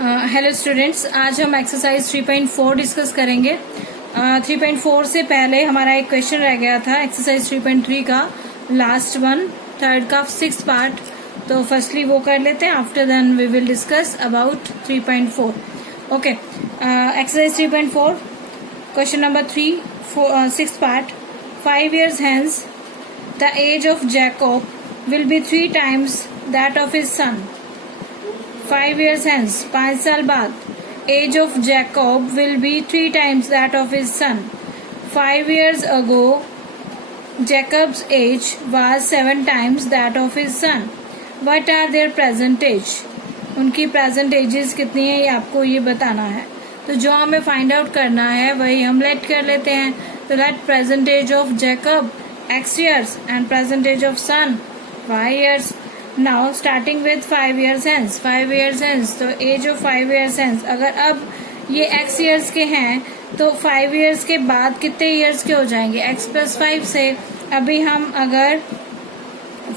Hello students, आज हम exercise 3.4 discuss करेंगे। 3.4 से पहले हमारा एक क्वेश्चन रह गया था एक्सरसाइज 3.3 का, लास्ट वन, थर्ड का 6th पार्ट। तो फर्स्टली वो कर लेते हैं, after then we will discuss about 3.4। Okay, exercise 3.4 question number 3, 6th part. 5 years hence the age of Jacob will be 3 times that of his son. 5 years hence, 5 साल बाद, age of Jacob will be 3 times that of his son. 5 years ago, Jacob's age was 7 times that of his son. What are their present age? उनकी present ages कितनी है, ये आपको ये बताना है। तो जो हमें find out करना है वही हम let कर लेते हैं। तो let present age of Jacob x years and present age of son y years. Now starting with 5 years hence, 5 years hence, तो एज ऑफ 5 years hence, अगर अब ये x years के हैं तो 5 years के बाद कितने years के हो जाएंगे, x plus 5 से। अभी हम अगर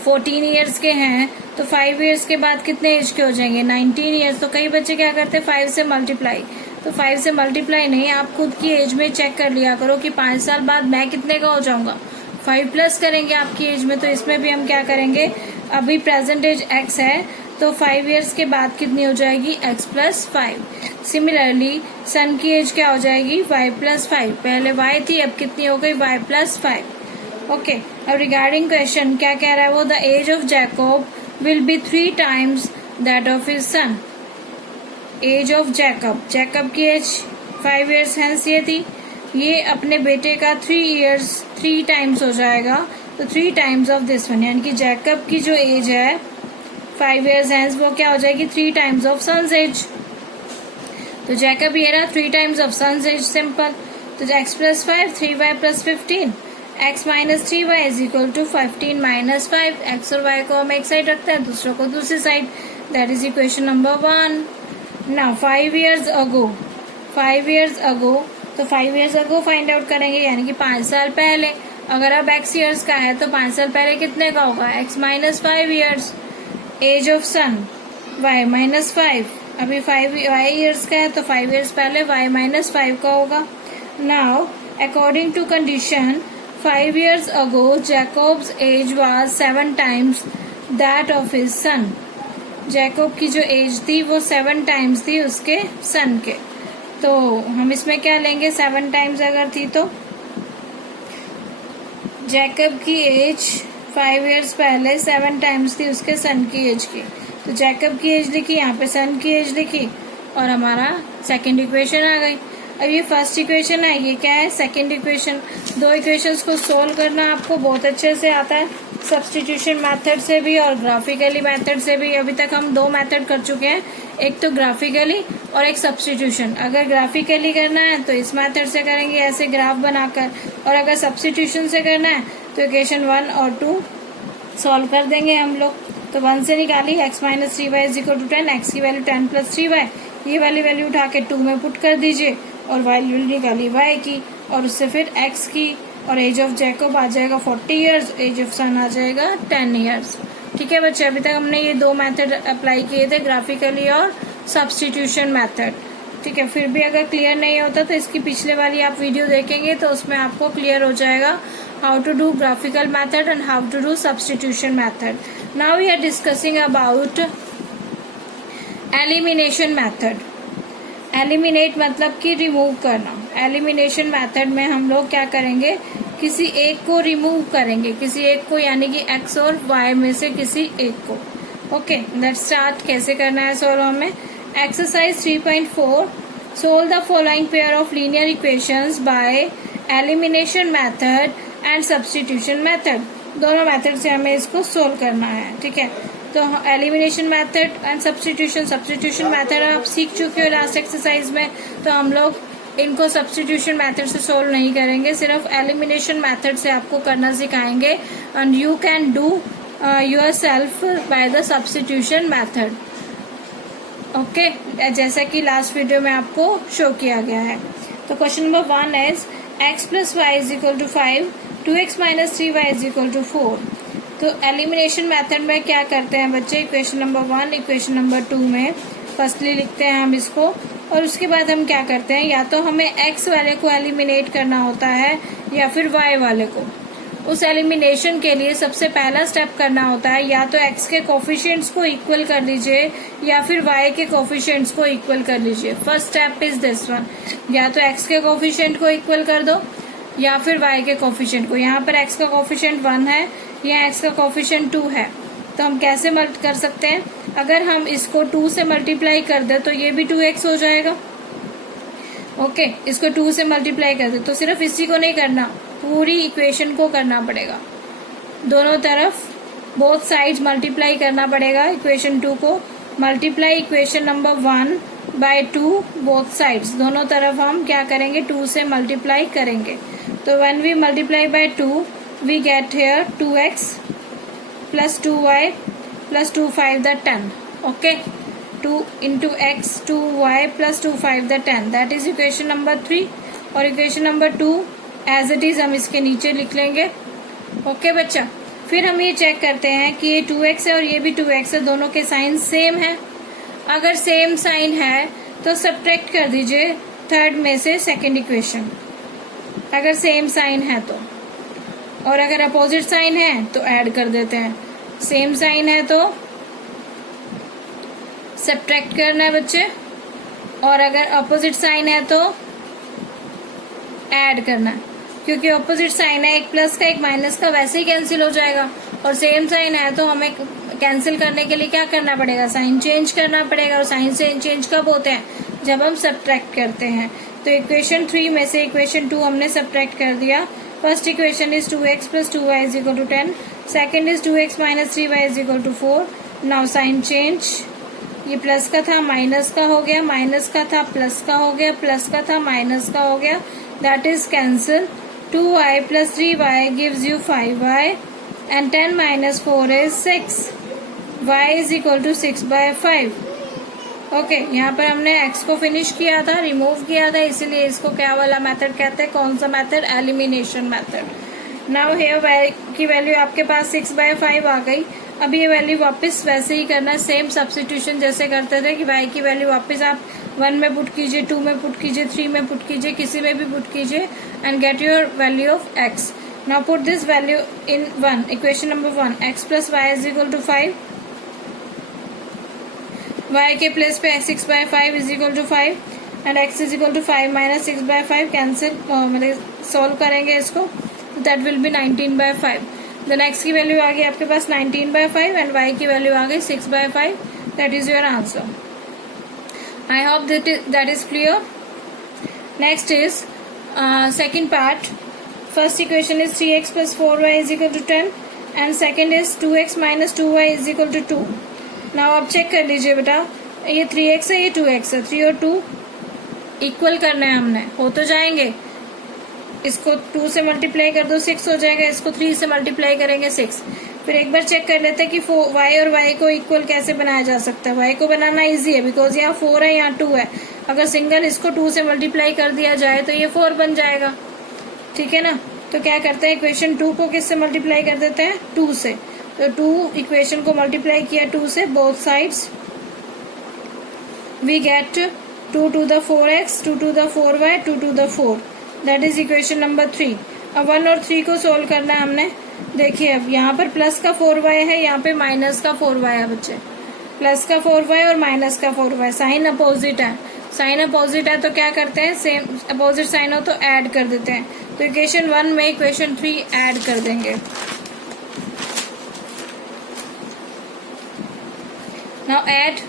14 years के हैं तो 5 years के बाद कितने एज के हो जाएंगे, 19 years। तो कई बच्चे क्या करते हैं 5 से मल्टीप्लाई, तो 5 से मल्टीप्लाई नहीं, आप खुद की एज में चेक कर लिया करो कि 5 साल बाद मैं कितने का हो जाऊंगा, 5 प्लस करेंगे आपकी एज में। तो इसमें भी हम क्या करेंगे, अभी प्रेजेंट एज x है तो 5 years के बाद कितनी हो जाएगी, x plus 5। सिमिलरली सन की एज क्या हो जाएगी, y plus 5। पहले y थी, अब कितनी हो गई, y plus 5। ओके, अब रिगार्डिंग क्वेश्चन क्या कह रहा है वो, the age of Jacob will be 3 times that of his son. Age of Jacob, Jacob की एज 5 years hence ये थी, ये अपने बेटे का 3 times हो जाएगा, तो 3 times ऑफ दिस वन, यानी कि जैकब की जो एज है 5 years hence वो क्या हो जाएगी, 3 times ऑफ सन्स एज। तो जैकब ये रहा 3 times of son's age, simple. तो x plus 5, 3y plus 15, x minus 3y is equal to 15 minus 5। x और y को हम एक साइड रखते हैं, दूसरों को दूसरी side. That is equation number 1। Now 5 years ago, 5 years ago, तो 5 years ago फाइंड आउट करेंगे, यानी कि 5 साल पहले। अगर अब x years का है तो 5 साल पहले कितने का होगा, x minus 5 years। Age of son y minus 5, अभी 5 y years का है तो 5 years पहले y minus 5 का होगा। Now according to condition 5 years ago Jacob's age was 7 times that of his son। Jacob की जो एज थी वो 7 times थी उसके सन के। तो हम इसमें क्या लेंगे, 7 times अगर थी तो जैकब की एज 5 years पहले 7 times थी उसके सन की एज की। तो जैकब की एज लिखी, यहाँ पे सन की एज लिखी और हमारा सेकंड इक्वेशन आ गई। अब ये फर्स्ट इक्वेशन है, ये क्या है, सेकंड इक्वेशन। दो इक्वेशंस को सोल्व करना आपको बहुत अच्छे से आता है, सब्स्टिट्यूशन मेथड से भी और ग्राफिकली मेथड से भी। अभी तक हम 2 मेथड कर चुके हैं, एक तो ग्राफिकली और एक सब्स्टिट्यूशन। अगर ग्राफिकली करना है तो इस मेथड से करेंगे, ऐसे ग्राफ बनाकर, और अगर सब्स्टिट्यूशन से करना है तो इक्वेशन 1 और 2 सॉल्व कर देंगे हम लोग। तो 1 से निकाली x minus 3y is equal to 10, x की वैल्यू 10 plus 3y, ये वाली वैल्यू उठा के 2 में पुट कर दीजिए और वैल्यू निकाली y की, और उससे फिर x की, और एज ऑफ जैकब आ जाएगा 40 years, एज ऑफ सन आ जाएगा 10 years। ठीक है बच्चे, अभी तक हमने ये 2 मेथड अप्लाई किए थे, ग्राफिकली और सब्स्टिट्यूशन मेथड। ठीक है, फिर भी अगर क्लियर नहीं होता तो इसकी पिछले वाली आप वीडियो देखेंगे तो उसमें आपको क्लियर हो जाएगा how to do graphical method and how to do substitution method. Now we are discussing about elimination method. Eliminate मतलब कि रिमूव करना। एलिमिनेशन मेथड में हम लोग क्या करेंगे, किसी एक को रिमूव करेंगे, किसी एक को, यानी कि x और y में से किसी एक को। Okay, let's start. कैसे करना है सोल्व हमें, exercise 3.4, solve the following pair of linear equations by elimination method and substitution method. दोनों मेथड से हमें इसको सोल्व करना है। ठीक है, तो elimination method and substitution method आप सीख चुके हो लास्ट एक्सरसाइज में, तो हम लोग इनको सब्स्टिट्यूशन मेथड से सोल्व नहीं करेंगे, सिर्फ एलिमिनेशन मेथड से आपको करना सिखाएंगे। And you can do yourself by the substitution method. Okay, जैसा कि लास्ट वीडियो में आपको शो किया गया है। तो question number 1 is x plus y is equal to 5, 2x minus 3y is equal to 4। तो एलिमिनेशन मेथड में क्या करते हैं बच्चे, इक्वेशन नंबर 1 इक्वेशन नंबर 2 में फर्स्टली लिखते हैं हम इसको, और उसके बाद हम क्या करते हैं, या तो हमें x वाले को एलिमिनेट करना होता है या फिर y वाले को। उस एलिमिनेशन के लिए सबसे पहला स्टेप करना होता है, या तो x के कोफिशिएंट्स को इक्वल कर लीजिए या फिर y के कोफिशिएंट्स को इक्वल कर लीजिए। First step is this one, या तो x के कोफिशिएंट को इक्वल कर दो या फिर y के कोफिशिएंट को। यहाँ पर x का कोफिशिएंट 1 है, यहाँ x का कोफिशिएंट 2 है, तो हम कैसे मल्ट कर सकते हैं, अगर हम इसको 2 से मल्टीप्लाई कर दे तो ये भी 2x हो जाएगा। ओके, इसको 2 से मल्टीप्लाई कर दे तो सिर्फ इसी को नहीं करना, पूरी इक्वेशन को करना पड़ेगा, दोनों तरफ बोथ साइड्स मल्टीप्लाई करना पड़ेगा। इक्वेशन 2 को multiply equation number 1 by 2 both sides, दोनों तरफ हम क्या करेंगे, 2 से मल्टीप्लाई करेंगे। तो when we multiply by 2 we get here 2x plus 2y plus 2 5 the 10. Okay, 2 into x 2y plus 2 5 the 10, that is equation number 3। और equation number 2 as it is हम इसके नीचे लिख लेंगे। ओके बच्चा, फिर हम ये चेक करते हैं कि ये 2x है और ये भी 2x है, दोनों के साइन सेम है। अगर सेम साइन है तो सब्ट्रैक्ट कर दीजिए थर्ड में से सेकेंड इक्वेशन, अगर सेम साइन है तो, और अगर अपोजिट साइन है तो ऐड कर देते हैं। सेम साइन है तो सब्ट्रैक्ट करना है बच्चे, और अगर अपोजिट साइन है तो ऐड करना है, क्योंकि अपोजिट साइन है, एक प्लस का एक माइनस का वैसे ही कैंसिल हो जाएगा, और सेम साइन है तो हमें कैंसिल करने के लिए क्या करना पड़ेगा, साइन चेंज करना पड़ेगा। और साइन चेंज कब होते हैं, जब हम सब्ट्रैक्ट करते हैं। तो इक्वेशन 3 में से इक्वेशन 2 हमने सब्ट्रैक्ट कर दिया। First equation is 2x plus 2y is equal to 10, second is 2x minus 3y is equal to 4। Now sine change, ये प्लस का था माइनस का हो गया, माइनस का था प्लस का हो गया, प्लस का था माइनस का हो गया, that is cancel. 2y plus 3y gives you 5y and 10 minus 4 is 6, y is equal to 6/5। Okay, यहाँ पर हमने x को फिनिश किया था, रिमूव किया था, इसीलिए इसको क्या वाला मेथड कहते हैं, कौन सा method, elimination method. Now here y की वैल्यू आपके पास 6/5 आ गई। अब ये वैल्यू वापस वैसे ही करना, सेम सब्स्टिट्यूशन जैसे करते थे कि y की वैल्यू वापस आप 1 में पुट कीजिए, 2 में पुट कीजिए, 3 में पुट कीजिए, किसी में भी पुट कीजिए and get your value of x। Now put this value in 1, equation number 1, x plus y is equal to 5, y के प्लेस पे 6/5 is equal to 5 and x is equal to 5 minus 6/5 cancel, मतलब solve करेंगे इसको, that will be 19/5। Then x की value आ गई आपके पास 19/5 एंड y की वैल्यू आ गई 6/5, that is your answer. I hope that is clear. Next is second part. First equation is 3x plus 4y is equal to 10 and second is 2x minus 2y is equal to 2। Now आप check कर लीजिए बेटा, ये 3x है, ये 2x है, 3 और 2 equal करना है हमने, हो तो जाएंगे। इसको 2 से मल्टीप्लाई कर दो 6 हो जाएगा, इसको 3 से मल्टीप्लाई करेंगे 6। फिर एक बार चेक कर लेते हैं कि y और y को इक्वल कैसे बनाया जा सकता है। y को बनाना इजी है बिकॉज यहाँ 4 है, यहाँ 2 है। अगर सिंगल इसको 2 से मल्टीप्लाई कर दिया जाए तो ये 4 बन जाएगा, ठीक है ना। तो क्या करते हैं, इक्वेशन 2 को किससे मल्टीप्लाई कर देते हैं, 2 से। तो 2 इक्वेशन को मल्टीप्लाई किया 2 से, both sides, we get 2 to the 4x, 2 to the 4y, 2 to the 4, that is equation number 3। अब 1 और 3 को सोल्व करना है हमने। देखिए अब यहाँ पर प्लस का 4y है, यहाँ पे माइनस का 4y है बच्चे, प्लस का 4y और माइनस का 4y, साइन अपोजिट है। साइन अपोजिट है तो क्या करते हैं, सेम अपोजिट साइन हो तो ऐड कर देते हैं। तो इक्वेशन 1 में इक्वेशन 3 ऐड कर देंगे। Now add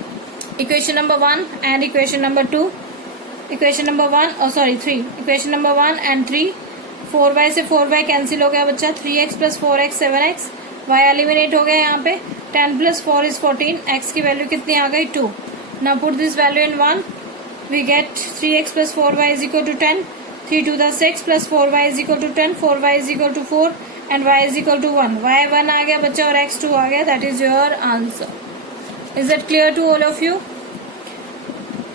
equation number 1 and equation number 2, equation number 1 और sorry 3, equation number 1 and 3। 4y से 4y कैंसिल हो गया बच्चा, 3x plus 4x 7x, y eliminate हो गया यहाँ पे, 10 plus 4 is 14, x की वैल्यू कितनी आ गई 2। Now put this value in 1, we get 3x plus 4y is equal to 10, 3 to the 6 plus 4y is equal to 10, 4y is equal to 4 and y is equal to 1, y 1 आ गया बच्चा और x 2 आ गया, that is your answer. Is that clear to all of you?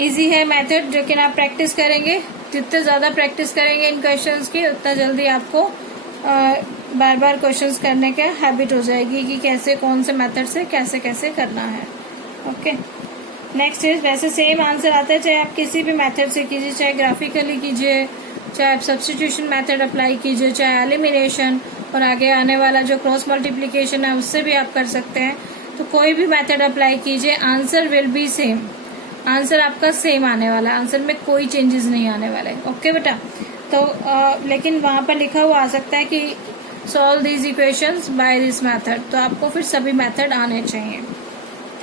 Easy है method, लेकिन आप practice करेंगे, जितने ज़्यादा प्रैक्टिस करेंगे इन क्वेश्चंस की उतना जल्दी आपको बार बार क्वेश्चंस करने का हैबिट हो जाएगी कि कैसे कौन से मेथड से कैसे कैसे करना है। ओके, नेक्स्ट इज, वैसे सेम आंसर आता है चाहे आप किसी भी मेथड से कीजिए, चाहे ग्राफिकली कीजिए, चाहे आप सब्स्टिट्यूशन मेथड अप्लाई कीजिए, चाहे एलिमिनेशन, और आगे आने वाला जो क्रॉस मल्टीप्लिकेशन है उससे भी आप कर सकते हैं। तो कोई भी मेथड अप्लाई कीजिए, answer will be same, answer आपका सेम आने वाला है, आंसर में कोई चेंजेस नहीं आने वाले। ओके बेटा, तो लेकिन वहां पर लिखा हुआ आ सकता है कि solve these equations by this method, तो आपको फिर सभी मेथड आने चाहिए।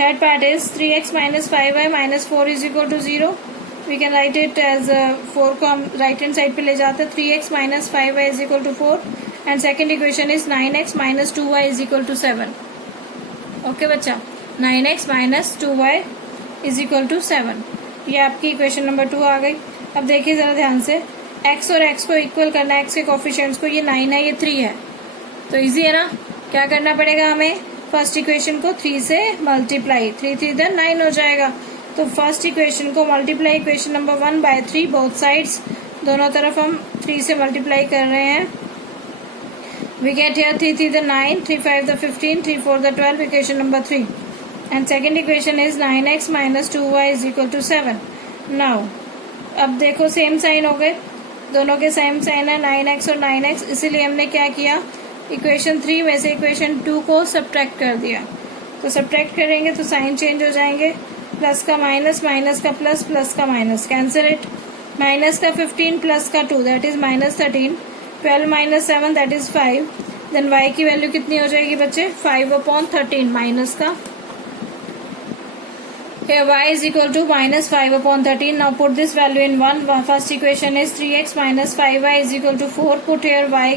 Third part is 3x minus 5y minus 4 is equal to 0। We can write it as 4 को हम राइट हैंड साइड पे ले जाते हैं। 3x minus 5y is equal to 4 and second equation is 9x minus 2y is equal to 7। Okay बच्चा, 9x minus 2y is equal to 7, ये आपकी equation number 2 आ गई। अब देखिए जरा ध्यान से, x और x को इक्वल करना है, x के कोफिशिएंट्स को, ये 9 है, ये 3 है, तो इजी है ना। क्या करना पड़ेगा हमें, फर्स्ट इक्वेशन को 3 से मल्टीप्लाई, 3 3 देन 9 हो जाएगा। तो फर्स्ट इक्वेशन को multiply equation number 1 by 3 both sides, दोनों तरफ हम 3 से मल्टीप्लाई कर रहे हैं। We get here 3 3 the 9, 3 5 the 15, 3 4 the 12, equation number 3। And second equation is 9x minus 2y is equal to 7। Now अब देखो सेम साइन हो गए, दोनों के सेम साइन है 9x और 9x, इसीलिए हमने क्या किया, इक्वेशन 3 में से इक्वेशन 2 को सब्ट्रैक्ट कर दिया। तो सब्ट्रैक्ट करेंगे तो साइन चेंज हो जाएंगे, प्लस का माइनस, माइनस का प्लस, प्लस का माइनस, कैंसिल इट। माइनस का 15 प्लस का 2 that is minus 13, 12 minus 7 that is 5। Then y की वैल्यू कितनी हो जाएगी बच्चे, 5/13 माइनस का, here y is equal to minus 5/13. Now put this value in 1. First equation is 3x minus 5y is equal to 4. Put here y,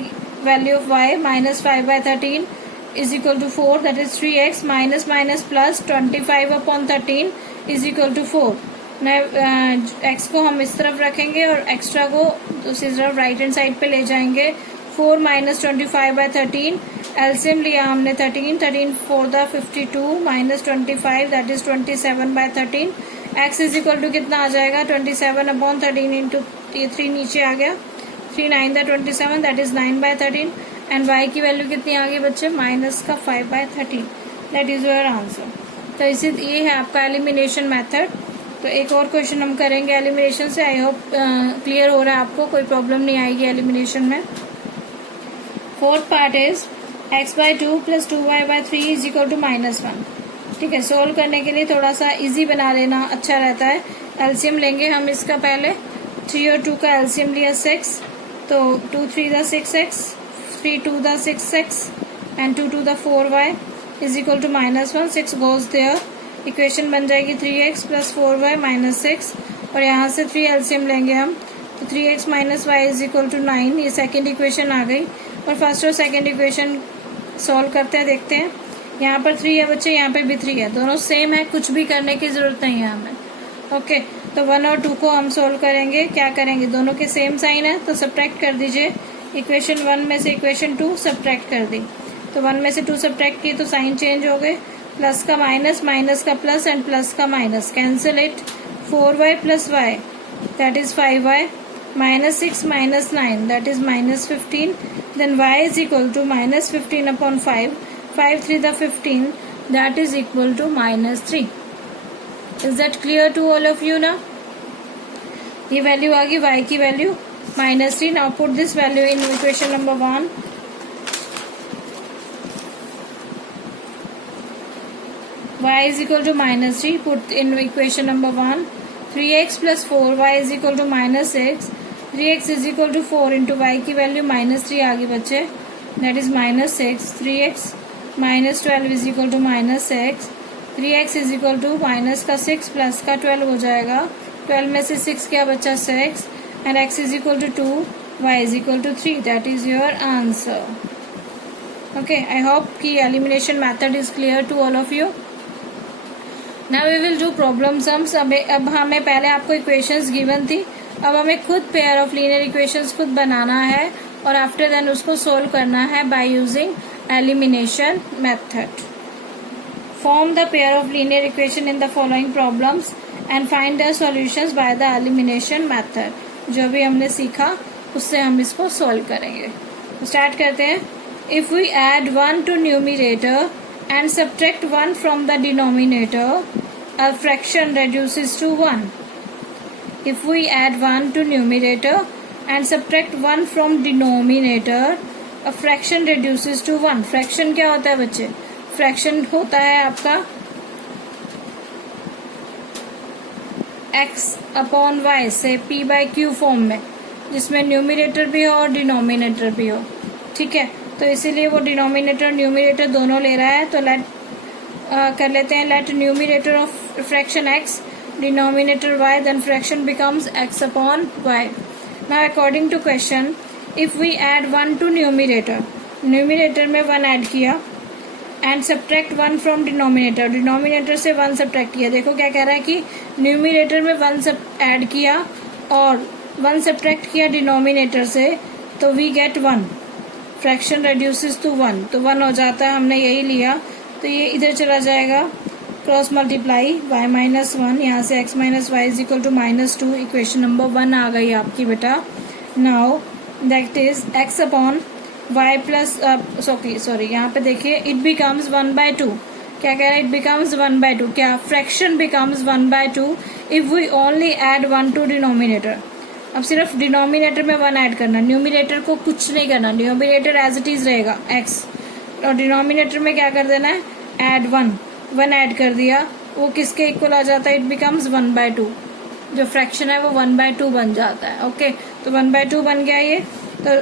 value of y minus 5/13 is equal to 4, that is 3x minus minus plus 25/13 is equal to 4. Now x को हम इस तरफ रखेंगे और extra को दूसरी तरफ right hand side पे ले जाएंगे। 4 माइनस 25/13, एलसीएम लिया हमने 13, 13 4 the 52 minus 25 that is 27/13। x is equal to कितना आ जाएगा, 27/13 इंटू 3 नीचे आ गया, 3 9 the 27 that is 9/13। And y की वैल्यू कितनी आ गई बच्चे, माइनस का 5/13, दैट इज योर आंसर। तो इसी ये है आपका एलिमिनेशन मेथड। तो एक और क्वेश्चन हम करेंगे एलिमिनेशन से, आई होप क्लियर हो रहा है आपको, कोई प्रॉब्लम नहीं आएगी एलिमिनेशन में। Fourth part is x/2 plus 2y/3 is equal to -1। ठीक है, सोल्व करने के लिए थोड़ा सा इजी बना लेना अच्छा रहता है। एलसीएम लेंगे हम इसका, पहले 3 और 2 का एलसीएम लिया 6, तो 2 3 the 6x, 3 2 the 6x and 2 2 the 4y is equal to -1, 6 goes there, equation बन जाएगी 3x प्लस 4y माइनस 6, और यहाँ से 3 एलसीएम लेंगे हम, तो 3x minus y is equal to 9, ये सेकेंड इक्वेशन आ गई। और फर्स्ट और सेकेंड इक्वेशन सॉल्व करते हैं, देखते हैं। यहाँ पर 3 है बच्चे, यहाँ पे भी 3 है, दोनों सेम है, कुछ भी करने की जरूरत नहीं है हमें। ओके, तो 1 और 2 को हम सोल्व करेंगे। क्या करेंगे, दोनों के सेम साइन है तो सब्ट्रैक्ट कर दीजिए। इक्वेशन 1 में से इक्वेशन 2 सब्ट्रैक्ट कर दी, तो 1 में से 2 सब्ट्रैक्ट की तो साइन चेंज हो गए, प्लस का माइनस, माइनस का प्लस एंड प्लस का minus, cancel it. 4y plus y that is 5y, minus 6 minus 9 that is minus 15, then y is equal to minus 15/5, 5 3 the 15 that is equal to -3. Is that clear to all of you now? ये value आ गई y की value -3. Now put this value in equation number 1. Y is equal to -3. Put in equation number 1. 3x plus 4y is equal to -6. 3x is equal to 4 into y की value -3 आ गई बच्चे, that is -6। 3x minus 12 is equal to -6, 3x is equal to minus का 6 plus का 12 हो जाएगा, 12 में से 6 क्या बचा 6, and x is equal to 2, y is equal to 3, that is your answer. Okay, I hope कि elimination method is clear to all of you. Now we will do problem sums. अब हमें पहले आपको इक्वेशंस गिवन थी, अब हमें खुद pair of linear equations खुद बनाना है और आफ्टर देन उसको सोल्व करना है by using elimination method. Form the pair of linear equation in the following problems and find the solutions by the elimination method. जो भी हमने सीखा उससे हम इसको सोल्व करेंगे। स्टार्ट करते हैं। If we add 1 to numerator and subtract 1 from the denominator, a fraction reduces to 1. If we add 1 to numerator and subtract 1 from denominator, a fraction reduces to 1. fraction क्या होता है बच्चे? fraction होता है आपका x अपॉन y से p by q form में, जिसमें न्यूमिनेटर भी हो और डिनोमिनेटर भी हो, ठीक है। तो इसीलिए वो डिनोमिनेटर न्यूमिनेटर दोनों ले रहा है। तो कर लेते हैं let numerator of fraction x denominator y, then fraction becomes x upon y। Now according to question, if we add 1 to numerator, numerator में 1 ऐड किया and subtract 1 from denominator, denominator से 1 सब्ट्रैक्ट किया। देखो क्या कह रहा है कि न्यूमिनेटर में 1 ऐड किया और 1 सब्ट्रैक्ट किया डिनोमिनेटर से, तो we get 1, fraction reduces to 1, तो 1 हो जाता है, हमने यही लिया। तो ये इधर चला जाएगा, क्रॉस मल्टीप्लाई y माइनस 1, यहाँ से x minus Y is equal to -2, equation number 1 आ गई आपकी बेटा। Now that is x upon y plus sorry यहाँ पे देखिए, इट बिकम्स 1/2। क्या कह रहा है? It becomes 1/2। क्या? Fraction becomes 1/2 if we only add 1 to denominator. अब सिर्फ डिनोमिनेटर में 1 ऐड करना, न्यूमिनेटर को कुछ नहीं करना, डिनोमिनेटर एज इट इज रहेगा x, और डिनोमिनेटर में क्या कर देना है? ऐड 1 ऐड कर दिया, वो किसके इक्वल आ जाता है? It becomes 1/2। जो फ्रैक्शन है वो 1/2 बन जाता है। ओके, तो 1/2 बन गया ये। तो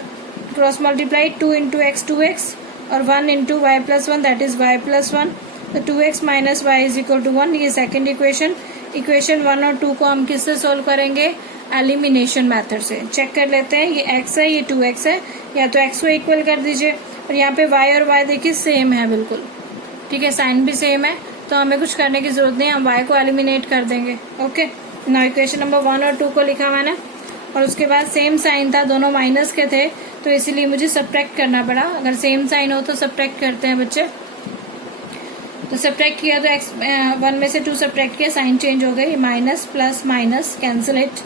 cross multiply 2 into x 2x और 1 into y plus 1, that is y plus 1। तो 2x minus Y is equal to 1, ये सेकेंड इक्वेशन। इक्वेशन 1 और 2 को हम किससे सोल्व करेंगे? एलिमिनेशन मेथड से। चेक कर लेते हैं, ये x है, ये 2x है, या तो x को इक्वल कर दीजिए, और यहाँ पे y और y देखिए सेम है बिल्कुल, ठीक है, साइन भी सेम है, तो हमें कुछ करने की जरूरत नहीं, हम y को एलिमिनेट कर देंगे। ओके, ना इक्वेशन नंबर 1 और 2 को लिखा मैंने, और उसके बाद सेम साइन था, दोनों माइनस के थे, तो इसीलिए मुझे सब्ट्रैक्ट करना पड़ा। अगर सेम साइन हो तो सब्ट्रैक्ट करते हैं बच्चे। तो सब्ट्रैक्ट किया तो x 1 में से 2 सब्ट्रैक्ट किया, साइन चेंज हो गई, minus plus minus cancel it,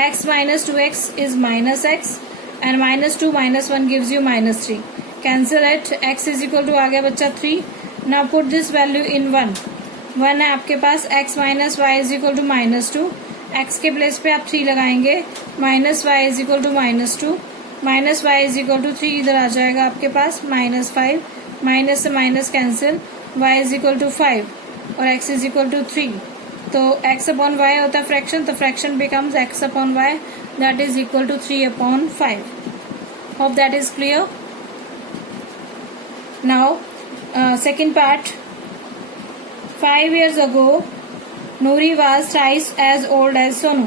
x minus 2x is minus x and -2 - 1 gives you -3, cancel it, x is equal to आ गया बच्चा 3। Now put this value in 1 है आपके पास, x minus Y is equal to -2, x के place पे आप 3 लगाएंगे, minus Y is equal to -2, minus Y is equal to 3 इधर आ जाएगा आपके पास, -5, माइनस से minus cancel, y is equal to 5 और x इज इक्वल टू 3। तो x अपॉन वाई होता है फ्रैक्शन, तो fraction becomes x upon y, that is equal to 3/5। Hope that is clear. Now second part, 5 years ago Noori was thrice as old as Sonu.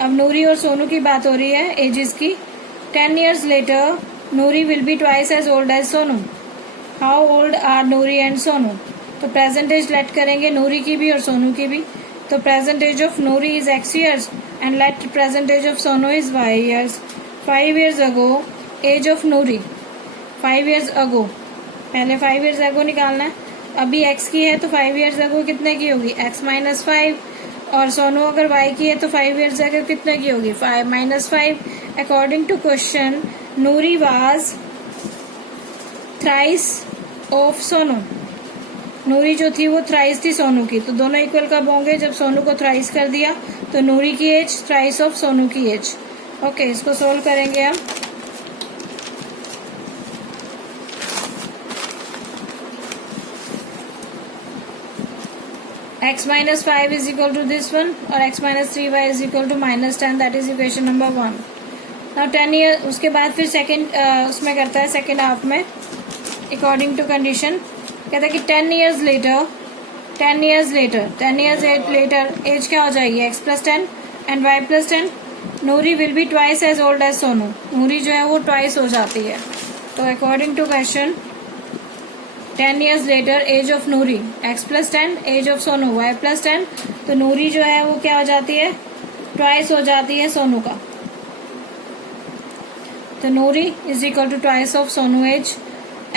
अब नूरी और सोनू की बात हो रही है एजेस की। 10 years later Noori will be twice as old as Sonu. How old are Noori and Sonu? तो present as late करेंगे नूरी की भी और सोनू की भी। तो present age of Noori is x years and let present age of Sonu is y years। 5 years ago age of Noori, 5 years ago, पहले 5 years ago निकालना है। अभी x की है तो 5 years ago कितने की होगी? x माइनस 5, और सोनू अगर y की है तो 5 years ago कितने की होगी? 5 minus 5। According to question, Noori was thrice of Sonu. Noori जो थी वो थ्राइस थी सोनू की, तो दोनों इक्वल कब होंगे? जब सोनू को थ्राइस कर दिया, तो नूरी की एज थ्राइस ऑफ सोनू की एज। ओके, इसको सोल्व करेंगे हम। x minus 5 is equal to this one, और x minus 3y is equal to -10, that is equation number 1। Now 10 year, उसके बाद फिर सेकेंड उसमें करता है सेकेंड हाफ में, अकॉर्डिंग टू कंडीशन। कहता है कि 10 years later एज क्या हो जाएगी? x plus 10 and y plus 10। Noori will be twice as old as Sonu. Noori जो है वो ट्वाइस हो जाती है। तो according to question, 10 years later age of Noori x plus 10, age of Sonu y plus 10। तो नूरी जो है वो क्या हो जाती है? ट्वाइस हो जाती है सोनू का। तो Noori is equal to twice of Sonu age,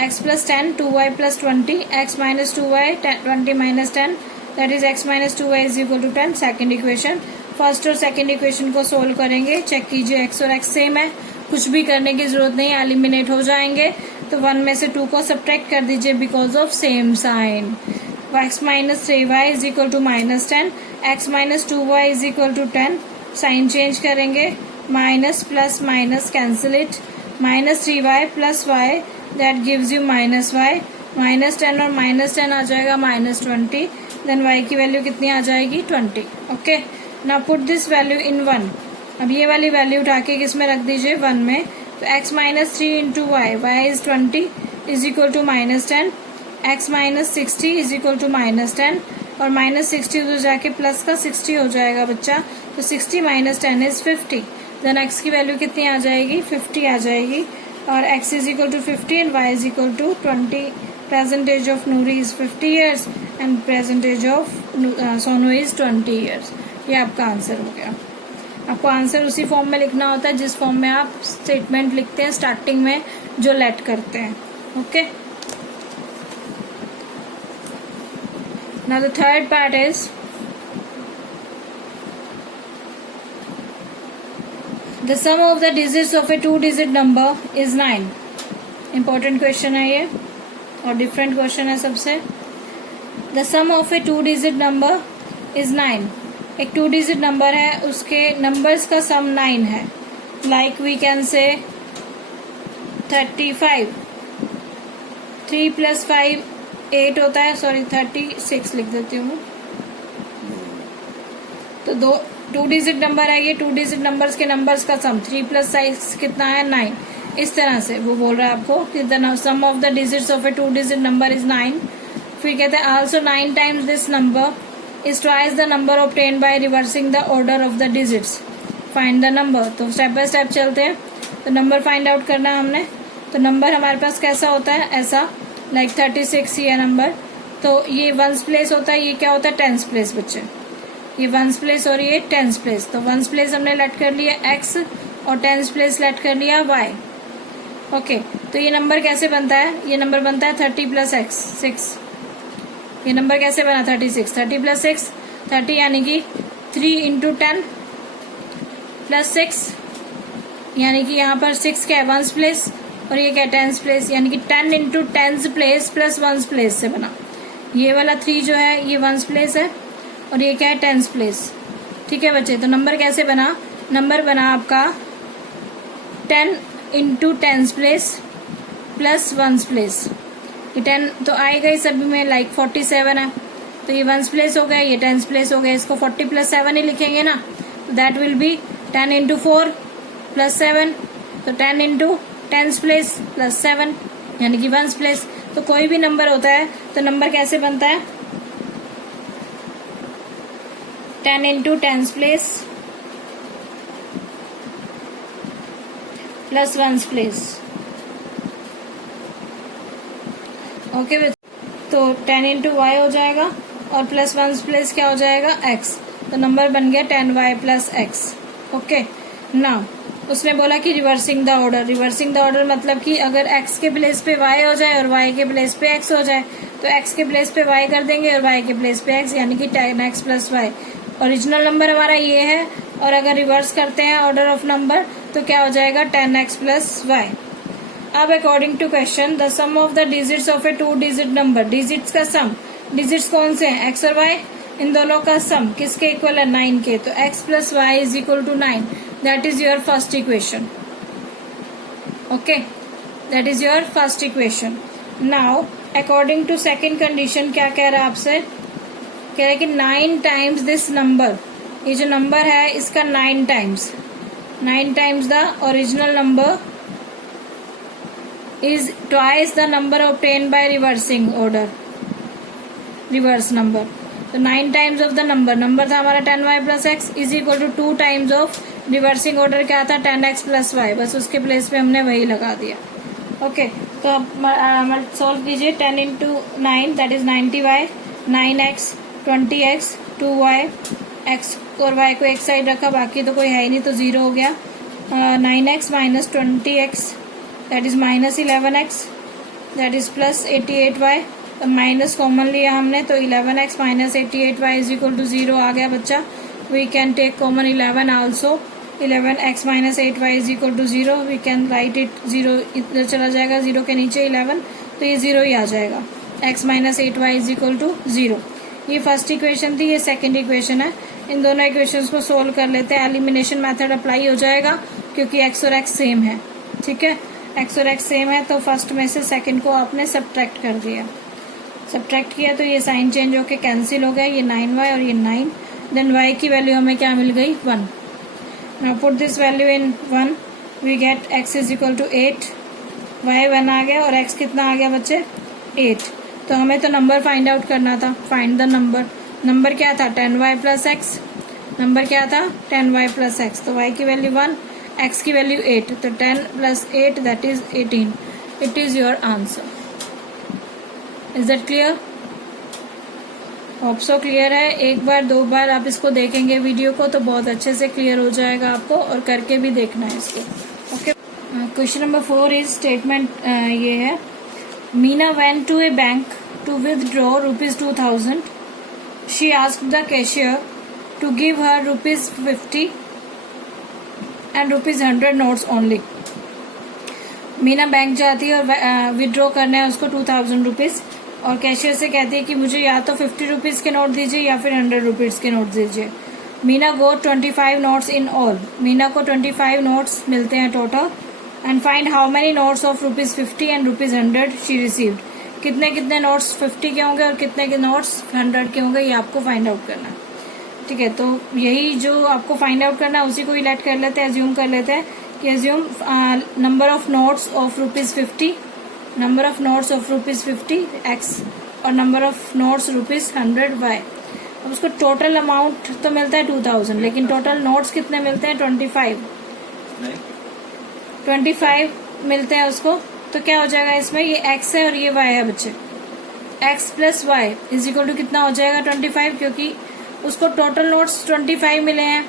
x plus 10, 2y plus 20, x minus 2y, 20 minus 10, that is x minus 2y is equal to 10। Second equation, first और सेकेंड इक्वेशन को सोल्व करेंगे। चेक कीजिए, x और x सेम है, कुछ भी करने की जरूरत नहीं, एलिमिनेट हो जाएंगे। तो 1 में से 2 को सब्ट्रैक्ट कर दीजिए because of same sign. x minus 3y is equal to -10, x minus 2y is equal to 10. Sign change करेंगे, minus plus minus cancel it, -3y plus y that gives you -y, -10 और -10 आ जाएगा -20. Then y की value कितनी आ जाएगी 20. Okay, now put this value in 1. अब ये वाली वैल्यू उठा के किसमें रख दीजिए 1 में. तो x minus 3 into y, y is 20 is equal to -10, x minus 60 is equal to -10 और -60 उधर जाके प्लस का 60 हो जाएगा बच्चा. तो 60 माइनस 10 इज 50. देन x की वैल्यू कितनी आ जाएगी 50 आ जाएगी और x is equal to 50 and y is equal to 20. Present age of Noori is 50 years and present age of Sonu is 20 years. ये आपका आंसर हो गया. आपको आंसर उसी फॉर्म में लिखना होता है जिस फॉर्म में आप स्टेटमेंट लिखते हैं स्टार्टिंग में जो लेट करते हैं. Okay, now the third part is the sum of the digits of a 2-digit number is 9. Important question है ये और डिफरेंट क्वेश्चन है सबसे. The sum of a 2-digit number is 9. एक 2-digit नंबर है, उसके नंबर्स का सम 9 है. Like we can say 35. 3 plus 5 8 होता है. सॉरी 36 लिख देती हूँ. तो 2-digit नंबर है ये. 2-digit नंबर्स के नंबर्स का सम 3 प्लस 6 कितना है 9. इस तरह से वो बोल रहा है आपको कि the sum of the digits of a 2-digit number is 9. फिर कहते हैं also 9 times this number is twice the number obtained by reversing the order of the digits. Find the number. तो स्टेप बाय स्टेप चलते हैं. तो number find out करना है हमने. तो नंबर हमारे पास कैसा होता है, ऐसा लाइक 36 ये नंबर. तो ये 1s प्लेस होता है. ये क्या होता है 10s प्लेस बच्चे. ये 1s प्लेस और ये 10s प्लेस. तो 1s प्लेस हमने लेट कर लिया x और 10s प्लेस लेट कर लिया y. ओके, तो ये नंबर कैसे बनता है, ये नंबर बनता है 30 प्लस x 6. ये नंबर कैसे बना 36. 30 प्लस 6 30 यानी कि 3 इंटू 10 प्लस 6 यानी कि यहाँ पर 6 क्या है 1s प्लेस और ये क्या 10s प्लेस यानी कि 10 into 10s place plus 1s place से बना. ये वाला 3 जो है ये 1s प्लेस है और ये क्या है 10s प्लेस. ठीक है बच्चे, तो नंबर कैसे बना, नंबर बना आपका 10 into 10s place plus 1s place. ये 10 तो आएगा ही सभी में लाइक 47 है. तो ये 1s प्लेस हो गया, ये 10s प्लेस हो गया. इसको 40 प्लस 7 ही लिखेंगे ना. तो that will B 10 into 4 plus 7. तो 10 इंटू 10s प्लेस प्लस 7 यानी कि 1s प्लेस. तो कोई भी नंबर होता है तो नंबर कैसे बनता है 10 into 10s place plus 1s place. Okay, तो 10 इंटू वाई हो जाएगा और प्लस 1s प्लेस क्या हो जाएगा x. तो नंबर बन गया 10y plus x. Okay, now उसने बोला कि reversing the order. Reversing the order मतलब कि अगर x के प्लेस पे y हो जाए और y के प्लेस पे x हो जाए तो x के प्लेस पे y कर देंगे और y के प्लेस पे x यानी कि 10x plus y. Original number हमारा ये है और अगर रिवर्स करते हैं ऑर्डर ऑफ नंबर तो क्या हो जाएगा 10x प्लस y. अब according to question the sum of the digits of a 2-digit number. Digits का सम, डिजिट्स कौन से हैं x और y, इन दोनों का सम किसके इक्वल है 9 के. तो x plus y is equal to 9. That is your first equation. Okay, that is your first equation. Now according to second condition क्या कह रहा है आपसे, कह रहा है कि 9 टाइम्स दिस नंबर. ये जो नंबर है इसका 9 times the original number is twice the number obtained by reversing order. Reverse number. तो 9 टाइम्स ऑफ द नंबर था हमारा 10y plus x is equal to 2 times of reversing order क्या था 10x plus Y. बस उसके place पे हमने वही लगा दिया. ओके, तो अब सोल्व कीजिए. 10 into 9 that is 90y, 9x, 20x, 2y. x और y को एक साइड रखा, बाकी तो कोई है ही नहीं तो 0 हो गया. 9x minus 20x that is minus 11x that is plus 88y. तो माइनस कॉमन लिया हमने तो 11x minus 88y is equal to 0 आ गया बच्चा. We can take common 11 also. 11x minus 8y is equal to 0. We can write it 0 इधर चला जाएगा 0 के नीचे 11 तो ये 0 ही आ जाएगा. x minus 8y is equal to 0। ये फर्स्ट इक्वेशन थी, ये सेकेंड इक्वेशन है। इन दोनों इक्वेशंस को सोल्व कर लेते हैं। एलिमिनेशन मेथड अप्लाई हो जाएगा क्योंकि x और x सेम है। ठीक है, x और x सेम है तो फर्स्ट में से सेकेंड को आपने सब्ट्रैक्ट कर दिया। सब्ट्रैक्ट किया तो ये साइन चेंज होके कैंसिल हो गया, ये 9y और ये 9। देन y की वैल्यू हमें क्या मिल गई, 1। Now put this value in 1, we get x is equal to 8। y 1 आ गया और x कितना आ गया बच्चे, 8। तो हमें तो नंबर फाइंड आउट करना था, फाइंड द नंबर। नंबर क्या था, 10y प्लस एक्स। नंबर क्या था, 10y प्लस एक्स। तो y की वैल्यू 1, x की वैल्यू 8, तो 10 plus 8 that is 18। It is your answer. Is that clear? Hope so clear है। एक बार दो बार आप इसको देखेंगे वीडियो को तो बहुत अच्छे से क्लियर हो जाएगा आपको, और करके भी देखना है इसको। Okay, question number 4 is statement ये है, Meena went to a bank to withdraw ₹2000। She asked the cashier to give her ₹50 and ₹100 notes only. Meena bank जाती है और विथड्रॉ करना है उसको 2000 रुपीज, और कैशियर से कहती है कि मुझे या तो 50 रुपीज के नोट दीजिए या फिर 100 रुपीज के नोट दीजिए। मीना गोट 25 नोट्स इन ऑल। मीना को 25 नोट्स मिलते हैं total. And find how many notes of ₹50 and ₹100 she received. कितने कितने नोट्स 50 के होंगे और कितने के नोट्स 100 के होंगे, ये आपको फाइंड आउट करना है। ठीक है, तो यही जो आपको फाइंड आउट करना है उसी को ही लेट कर लेते हैं, एज्यूम कर लेते हैं कि assume number of notes of ₹50, number of notes of ₹50 x और नंबर ऑफ नोट्स ₹100 y। अब उसको टोटल अमाउंट तो मिलता है 2000, लेकिन टोटल नोट्स कितने मिलते हैं, 25 मिलते हैं उसको। तो क्या हो जाएगा इसमें, ये x है और ये y है बच्चे। x plus y is equal to कितना हो जाएगा, 25, क्योंकि उसको टोटल नोट्स 25 मिले हैं,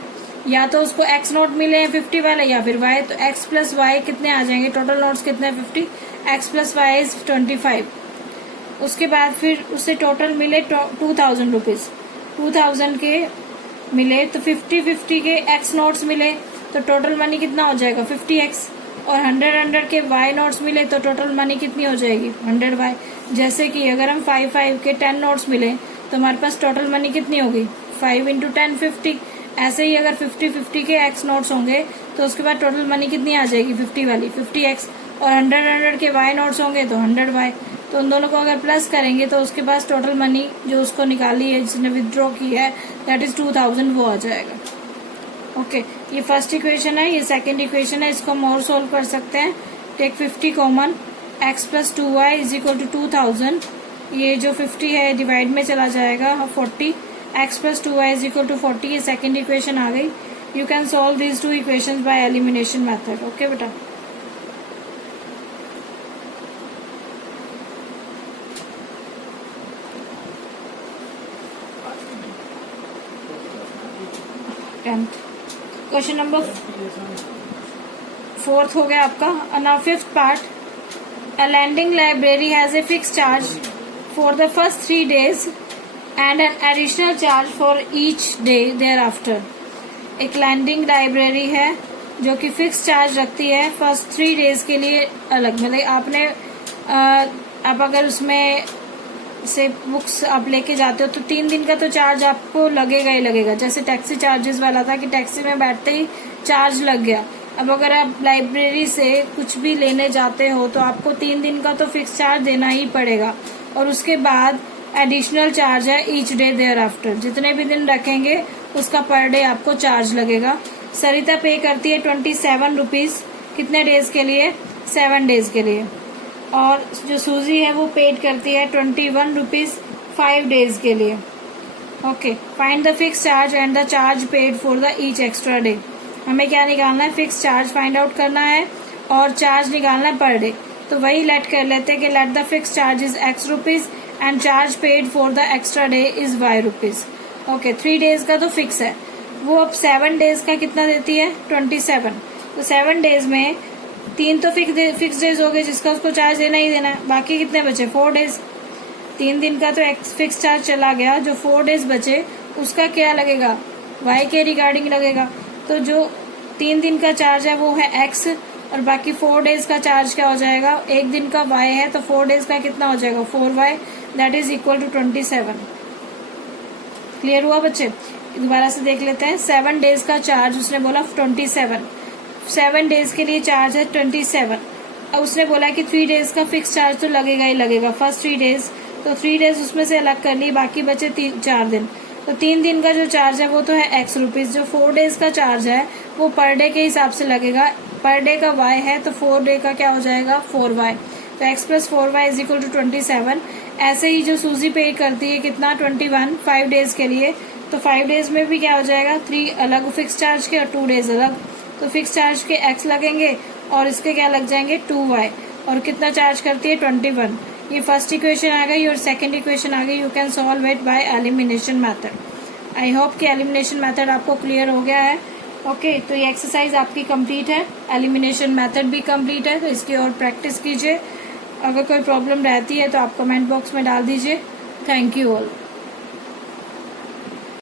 या तो उसको x नोट मिले हैं 50 वाले या फिर y। तो x प्लस वाई कितने आ जाएंगे, टोटल नोट्स कितने हैं 50, x प्लस वाई इज 25। उसके बाद फिर उसे टोटल मिले 2000 रुपीज, 2000 के मिले तो 50 के x नोट्स मिले तो टोटल मनी कितना हो जाएगा 50x, और 100 के y नोट्स मिले तो टोटल मनी कितनी हो जाएगी 100y। जैसे कि अगर हम 5 के 10 नोट्स मिले तो हमारे पास टोटल मनी कितनी होगी 5 × 10 50। ऐसे ही अगर 50 के x नोट्स होंगे तो उसके बाद टोटल मनी कितनी आ जाएगी 50 वाली 50x, और 100 के y नोट्स होंगे तो 100y। तो उन दोनों को अगर प्लस करेंगे तो उसके पास टोटल मनी जो उसको निकाली है, जिसने विथड्रॉ की है, दैट इज 2000, वो आ जाएगा। ओके, ये फर्स्ट इक्वेशन है, ये सेकंड इक्वेशन है। इसको हम और सोल्व कर सकते हैं। Take 50 common, x plus 2y is equal to 2000। ये जो 50 है डिवाइड में चला जाएगा 40, x plus 2y is equal to 40। ये सेकंड इक्वेशन आ गई। You can solve these two equations by elimination method. Okay बेटा, क्वेश्चन नंबर 4 हो गया आपका। नाउ 5th part, a lending library has a fixed charge for the first 3 days and an additional charge for each day thereafter। एक lending library है जो कि fix charge रखती है फर्स्ट 3 डेज के लिए अलग। मतलब आपने आप अगर उसमें से बुक्स आप लेके जाते हो तो 3 दिन का तो चार्ज आपको लगेगा ही लगेगा। जैसे टैक्सी चार्जेस वाला था कि टैक्सी में बैठते ही चार्ज लग गया। अब अगर आप लाइब्रेरी से कुछ भी लेने जाते हो तो आपको 3 दिन का तो फिक्स चार्ज देना ही पड़ेगा, और उसके बाद एडिशनल चार्ज है ईच डे देयर आफ्टर। जितने भी दिन रखेंगे उसका पर डे आपको चार्ज लगेगा। सरिता पे करती है 27 रुपीज, कितने डेज के लिए, 7 डेज के लिए। और जो सूजी है वो पेड करती है 21 रुपीज 5 डेज के लिए। Okay, find the fix charge and the charge paid for the each extra day. हमें क्या निकालना है, फिक्स चार्ज फाइंड आउट करना है और चार्ज निकालना है पर डे। तो वही लेट कर लेते हैं कि let the fix charge is x rupees and charge paid for the extra day is y rupees. Okay, 3 days का तो फिक्स है, वो अब 7 डेज का कितना देती है 27। तो 7 डेज में 3 तो फिक्स डेज हो गए जिसका उसको चार्ज देना ही देना है, बाकी कितने बचे 4 डेज। 3 दिन का तो फिक्स चार्ज चला गया, जो 4 डेज बचे उसका क्या लगेगा, y के रिगार्डिंग लगेगा। तो जो 3 दिन का चार्ज है वो है x, और बाकी 4 डेज का चार्ज क्या हो जाएगा, एक दिन का y है तो 4 डेज का कितना हो जाएगा 4y, that is equal to 27। Clear हुआ बच्चे? दोबारा से देख लेते हैं। 7 डेज का चार्ज उसने बोला 27, 7 डेज के लिए चार्ज है 27। अब उसने बोला कि 3 डेज का फिक्स चार्ज तो लगेगा ही लगेगा, फर्स्ट 3 डेज, तो 3 डेज उसमें से अलग कर ली, बाकी बचे 4 दिन। तो 3 दिन का जो चार्ज है वो तो है x रुपीज, जो 4 डेज का चार्ज है वो पर डे के हिसाब से लगेगा। पर डे का y है तो 4 डे का क्या हो जाएगा 4y, तो x plus 4y is equal to 27। ऐसे ही जो सूजी पे करती है कितना 21 5 डेज के लिए, तो 5 डेज में भी क्या हो जाएगा 3 अलग फिक्स चार्ज के और 2 डेज अलग, तो फिक्स चार्ज के x लगेंगे और इसके क्या लग जाएंगे 2y, और कितना चार्ज करती है 21। ये फर्स्ट इक्वेशन आ गई और सेकंड इक्वेशन आ गई। You can solve it by elimination method. I hope कि एलिमिनेशन मेथड आपको क्लियर हो गया है। ओके, तो ये एक्सरसाइज आपकी कंप्लीट है, एलिमिनेशन मेथड भी कंप्लीट है, तो इसकी और प्रैक्टिस कीजिए। अगर कोई प्रॉब्लम रहती है तो आप कमेंट बॉक्स में डाल दीजिए। Thank you all.